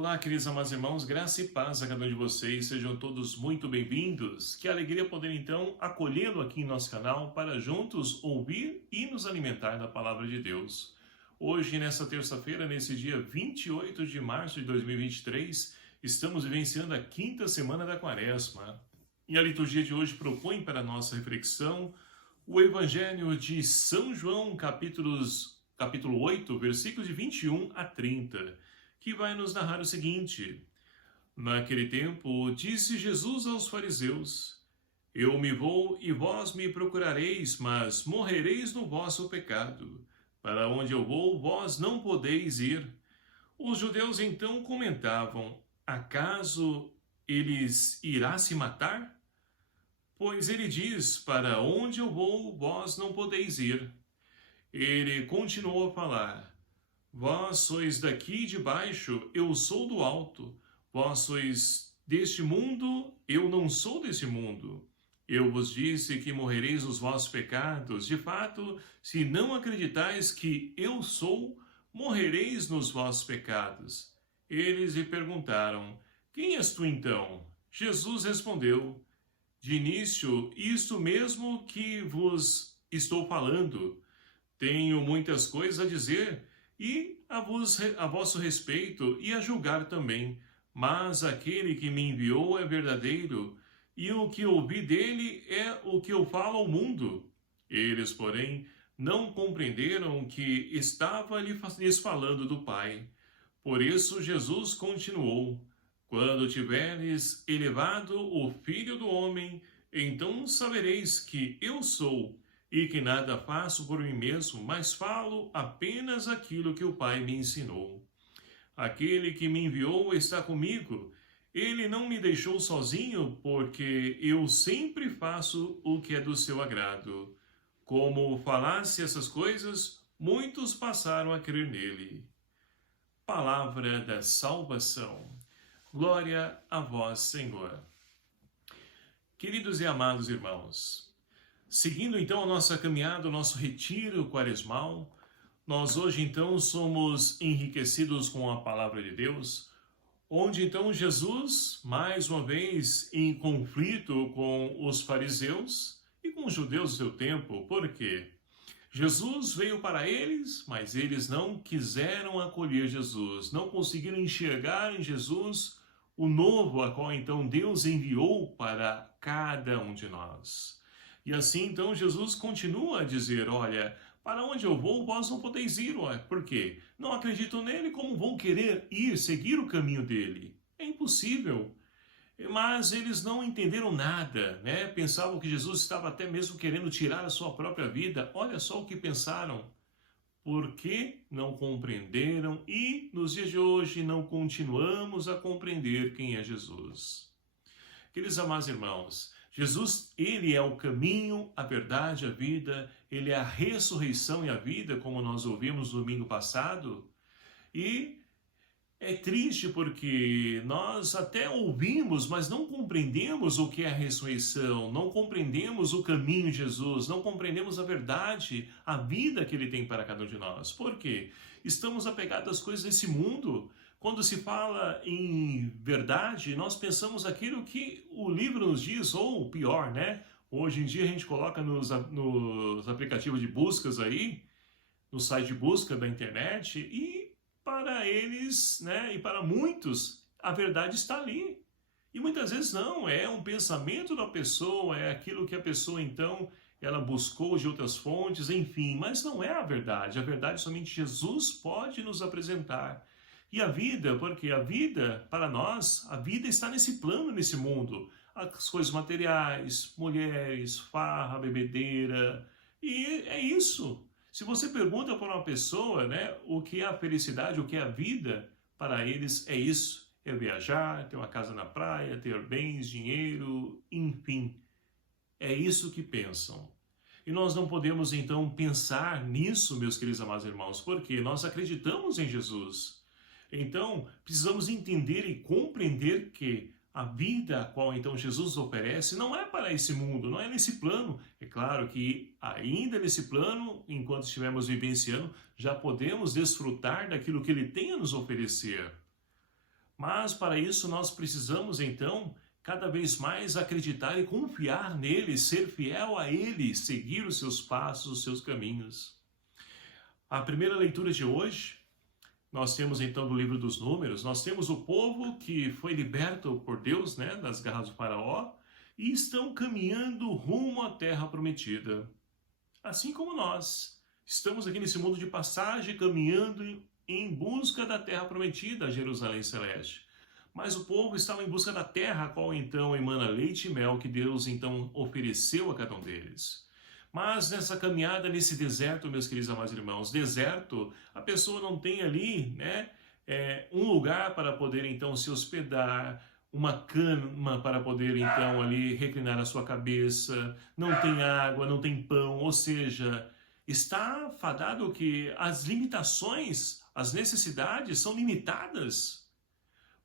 Olá, queridos amados irmãos, graça e paz a cada um de vocês, sejam todos muito bem-vindos. Que alegria poder então acolhê-lo aqui em nosso canal para juntos ouvir e nos alimentar da palavra de Deus. Hoje, nessa terça-feira, nesse dia 28 de março de 2023, estamos vivenciando a quinta semana da Quaresma. E a liturgia de hoje propõe para a nossa reflexão o Evangelho de São João, capítulo 8, versículos de 21 a 30. Que vai nos narrar o seguinte: Naquele tempo, disse Jesus aos fariseus: Eu me vou e vós me procurareis, mas morrereis no vosso pecado. Para onde eu vou, vós não podeis ir. Os judeus então comentavam: Acaso eles irá se matar? Pois ele diz: Para onde eu vou, vós não podeis ir. Ele continuou a falar: Vós sois daqui de baixo, eu sou do alto. Vós sois deste mundo, eu não sou deste mundo. Eu vos disse que morrereis nos vossos pecados. De fato, se não acreditais que eu sou, morrereis nos vossos pecados. Eles lhe perguntaram: Quem és tu então? Jesus respondeu: De início, isto mesmo que vos estou falando. Tenho muitas coisas a dizer e a vosso respeito e a julgar também. Mas aquele que me enviou é verdadeiro, e o que ouvi dele é o que eu falo ao mundo. Eles, porém, não compreenderam que estava lhes falando do Pai. Por isso Jesus continuou: Quando tiveres elevado o Filho do Homem, então sabereis que eu sou, e que nada faço por mim mesmo, mas falo apenas aquilo que o Pai me ensinou. Aquele que me enviou está comigo. Ele não me deixou sozinho, porque eu sempre faço o que é do seu agrado. Como falasse essas coisas, muitos passaram a crer nele. Palavra da salvação. Glória a vós, Senhor. Queridos e amados irmãos, seguindo então a nossa caminhada, o nosso retiro quaresmal, nós hoje então somos enriquecidos com a palavra de Deus, onde então Jesus, mais uma vez em conflito com os fariseus e com os judeus do seu tempo, por quê? Jesus veio para eles, mas eles não quiseram acolher Jesus, não conseguiram enxergar em Jesus o novo a qual então Deus enviou para cada um de nós. E assim, então, Jesus continua a dizer: Olha, para onde eu vou, vós não podeis ir. Por quê? Não acreditam nele, como vão querer ir, seguir o caminho dele? É impossível. Mas eles não entenderam nada, né? Pensavam que Jesus estava até mesmo querendo tirar a sua própria vida. Olha só o que pensaram. Porque não compreenderam e, nos dias de hoje, não continuamos a compreender quem é Jesus. Queridos amados irmãos, Jesus, ele é o caminho, a verdade, a vida, ele é a ressurreição e a vida, como nós ouvimos no domingo passado. E é triste porque nós até ouvimos, mas não compreendemos o que é a ressurreição, não compreendemos o caminho de Jesus, não compreendemos a verdade, a vida que ele tem para cada um de nós. Por quê? Estamos apegados às coisas desse mundo. Quando se fala em verdade, nós pensamos aquilo que o livro nos diz, ou pior, né? Hoje em dia a gente coloca nos aplicativos de buscas aí, no site de busca da internet, e para eles, né, e para muitos, a verdade está ali. E muitas vezes não, é um pensamento da pessoa, é aquilo que a pessoa então, ela buscou de outras fontes, enfim, mas não é a verdade somente Jesus pode nos apresentar. E a vida, porque a vida, para nós, a vida está nesse plano, nesse mundo. As coisas materiais, mulheres, farra, bebedeira, e é isso. Se você pergunta para uma pessoa, né, o que é a felicidade, o que é a vida, para eles é isso. É viajar, ter uma casa na praia, ter bens, dinheiro, enfim. É isso que pensam. E nós não podemos então pensar nisso, meus queridos amados irmãos, porque nós acreditamos em Jesus. Então, precisamos entender e compreender que a vida a qual então Jesus oferece não é para esse mundo, não é nesse plano. É claro que ainda nesse plano, enquanto estivermos vivenciando, já podemos desfrutar daquilo que ele tem a nos oferecer. Mas para isso nós precisamos então cada vez mais acreditar e confiar nele, ser fiel a ele, seguir os seus passos, os seus caminhos. A primeira leitura de hoje, nós temos então do livro dos Números, nós temos o povo que foi liberto por Deus, né, das garras do faraó, e estão caminhando rumo à terra prometida. Assim como nós, estamos aqui nesse mundo de passagem, caminhando em busca da terra prometida, a Jerusalém Celeste. Mas o povo estava em busca da terra, a qual então emana leite e mel, que Deus então ofereceu a cada um deles. Mas nessa caminhada, nesse deserto, meus queridos amados irmãos, deserto, a pessoa não tem ali, né, um lugar para poder então se hospedar, uma cama para poder então ali reclinar a sua cabeça, não tem água, não tem pão, ou seja, está fadado que as limitações, as necessidades são limitadas.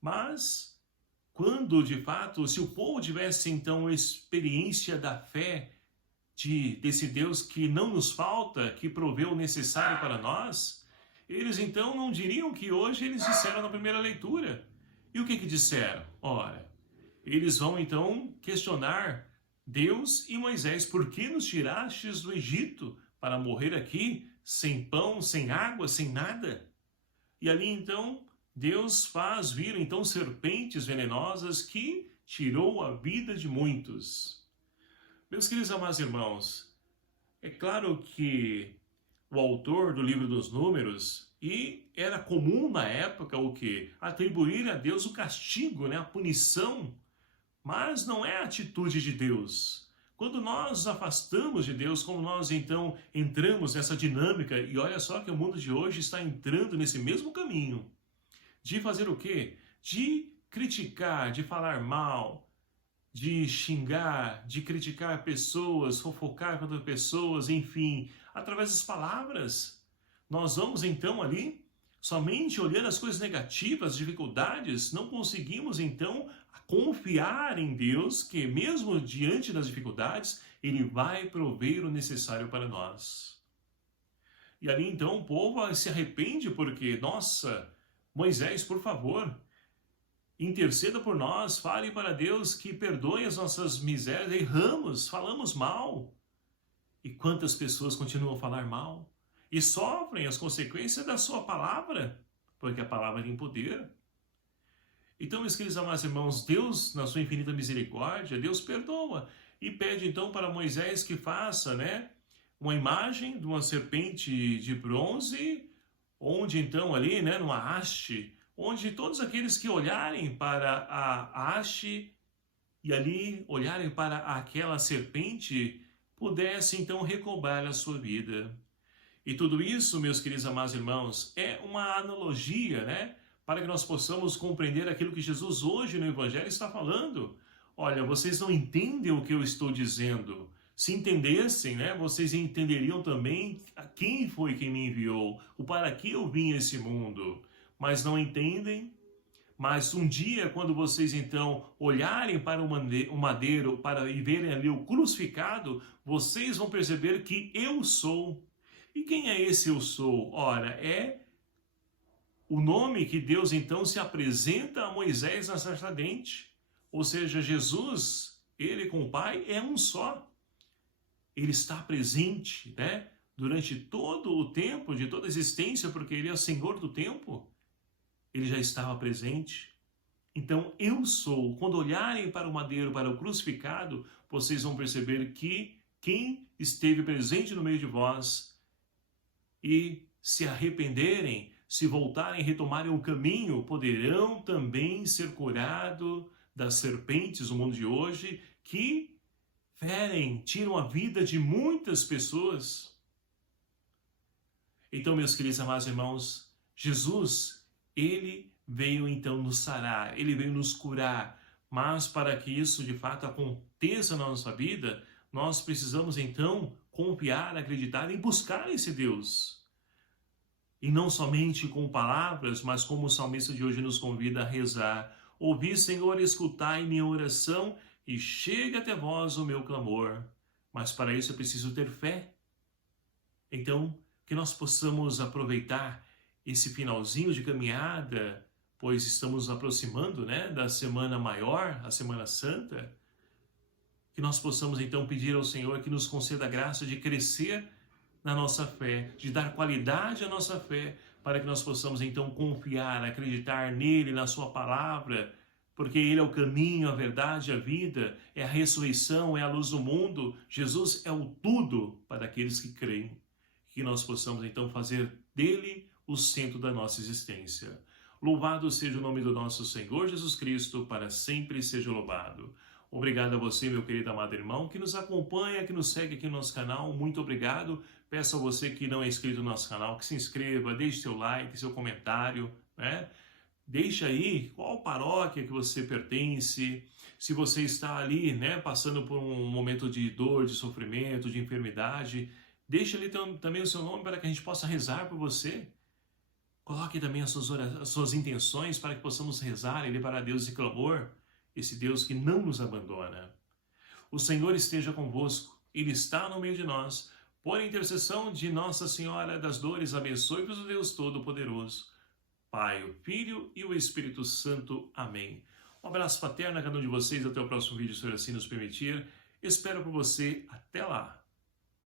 Mas quando de fato, se o povo tivesse então experiência da fé, desse Deus que não nos falta, que proveu o necessário para nós, eles então não diriam que hoje eles disseram na primeira leitura. E o que disseram? Ora, eles vão então questionar Deus e Moisés: por que nos tirastes do Egito para morrer aqui, sem pão, sem água, sem nada? E ali então Deus faz vir então serpentes venenosas que tirou a vida de muitos. Meus queridos amados irmãos, é claro que o autor do livro dos Números, e era comum na época o que? Atribuir a Deus o castigo, né? A punição, mas não é a atitude de Deus. Quando nós nos afastamos de Deus, como nós então entramos nessa dinâmica, e olha só que o mundo de hoje está entrando nesse mesmo caminho, de fazer o quê? De criticar, de falar mal, de xingar, de criticar pessoas, fofocar contra pessoas, enfim, através das palavras. Nós vamos então ali, somente olhando as coisas negativas, as dificuldades, não conseguimos então confiar em Deus, que mesmo diante das dificuldades, Ele vai prover o necessário para nós. E ali então o povo se arrepende porque, nossa, Moisés, por favor, interceda por nós, fale para Deus que perdoe as nossas misérias, erramos, falamos mal. E quantas pessoas continuam a falar mal e sofrem as consequências da sua palavra, porque a palavra tem poder. Então, meus queridos amados irmãos, Deus, na sua infinita misericórdia, Deus perdoa e pede então para Moisés que faça, né, uma imagem de uma serpente de bronze, onde então ali, né, numa haste, onde todos aqueles que olharem para a haste e ali olharem para aquela serpente pudessem então recobrar a sua vida. E tudo isso, meus queridos amados irmãos, é uma analogia, né, para que nós possamos compreender aquilo que Jesus hoje no Evangelho está falando. Olha, vocês não entendem o que eu estou dizendo. Se entendessem, né, vocês entenderiam também quem foi quem me enviou, o para que eu vim a esse mundo. Mas não entendem. Mas um dia, quando vocês então olharem para o madeiro para e verem ali o crucificado, vocês vão perceber que eu sou. E quem é esse eu sou? Ora, é o nome que Deus então se apresenta a Moisés na sarça ardente. Ou seja, Jesus, ele com o Pai é um só. Ele está presente, né, durante todo o tempo, de toda a existência, porque ele é o Senhor do tempo. Ele já estava presente. Então, eu sou. Quando olharem para o madeiro, para o crucificado, vocês vão perceber que quem esteve presente no meio de vós e se arrependerem, se voltarem, retomarem o caminho, poderão também ser curados das serpentes do mundo de hoje, que ferem, tiram a vida de muitas pessoas. Então, meus queridos amados irmãos, Jesus, ele veio então nos sarar, ele veio nos curar, mas para que isso de fato aconteça na nossa vida, nós precisamos então confiar, acreditar e buscar esse Deus. E não somente com palavras, mas como o salmista de hoje nos convida a rezar: ouvi, Senhor, escutai minha oração e chega até vós o meu clamor. Mas para isso eu preciso ter fé. Então, que nós possamos aproveitar esse finalzinho de caminhada pois estamos aproximando, né, da Semana Maior, a Semana Santa, que nós possamos então pedir ao Senhor que nos conceda a graça de crescer na nossa fé, de dar qualidade à nossa fé, para que nós possamos então confiar, acreditar nele, na sua palavra, porque ele é o caminho, a verdade, a vida, é a ressurreição, é a luz do mundo. Jesus é o tudo para aqueles que creem. Que nós possamos então fazer dele o centro da nossa existência. Louvado seja o nome do nosso Senhor Jesus Cristo, para sempre seja louvado. Obrigado a você, meu querido amado irmão, que nos acompanha, que nos segue aqui no nosso canal. Muito obrigado. Peço a você que não é inscrito no nosso canal, que se inscreva, deixe seu like, seu comentário, né? Deixa aí qual paróquia que você pertence, se você está ali, né, passando por um momento de dor, de sofrimento, de enfermidade, deixa ali também o seu nome para que a gente possa rezar por você. Coloque também as suas intenções para que possamos rezar e levar a Deus esse clamor, esse Deus que não nos abandona. O Senhor esteja convosco, Ele está no meio de nós. Por intercessão de Nossa Senhora das Dores, abençoe-vos o Deus Todo-Poderoso, Pai, o Filho e o Espírito Santo. Amém. Um abraço fraterno a cada um de vocês. Até o próximo vídeo, se assim nos permitir. Espero por você. Até lá.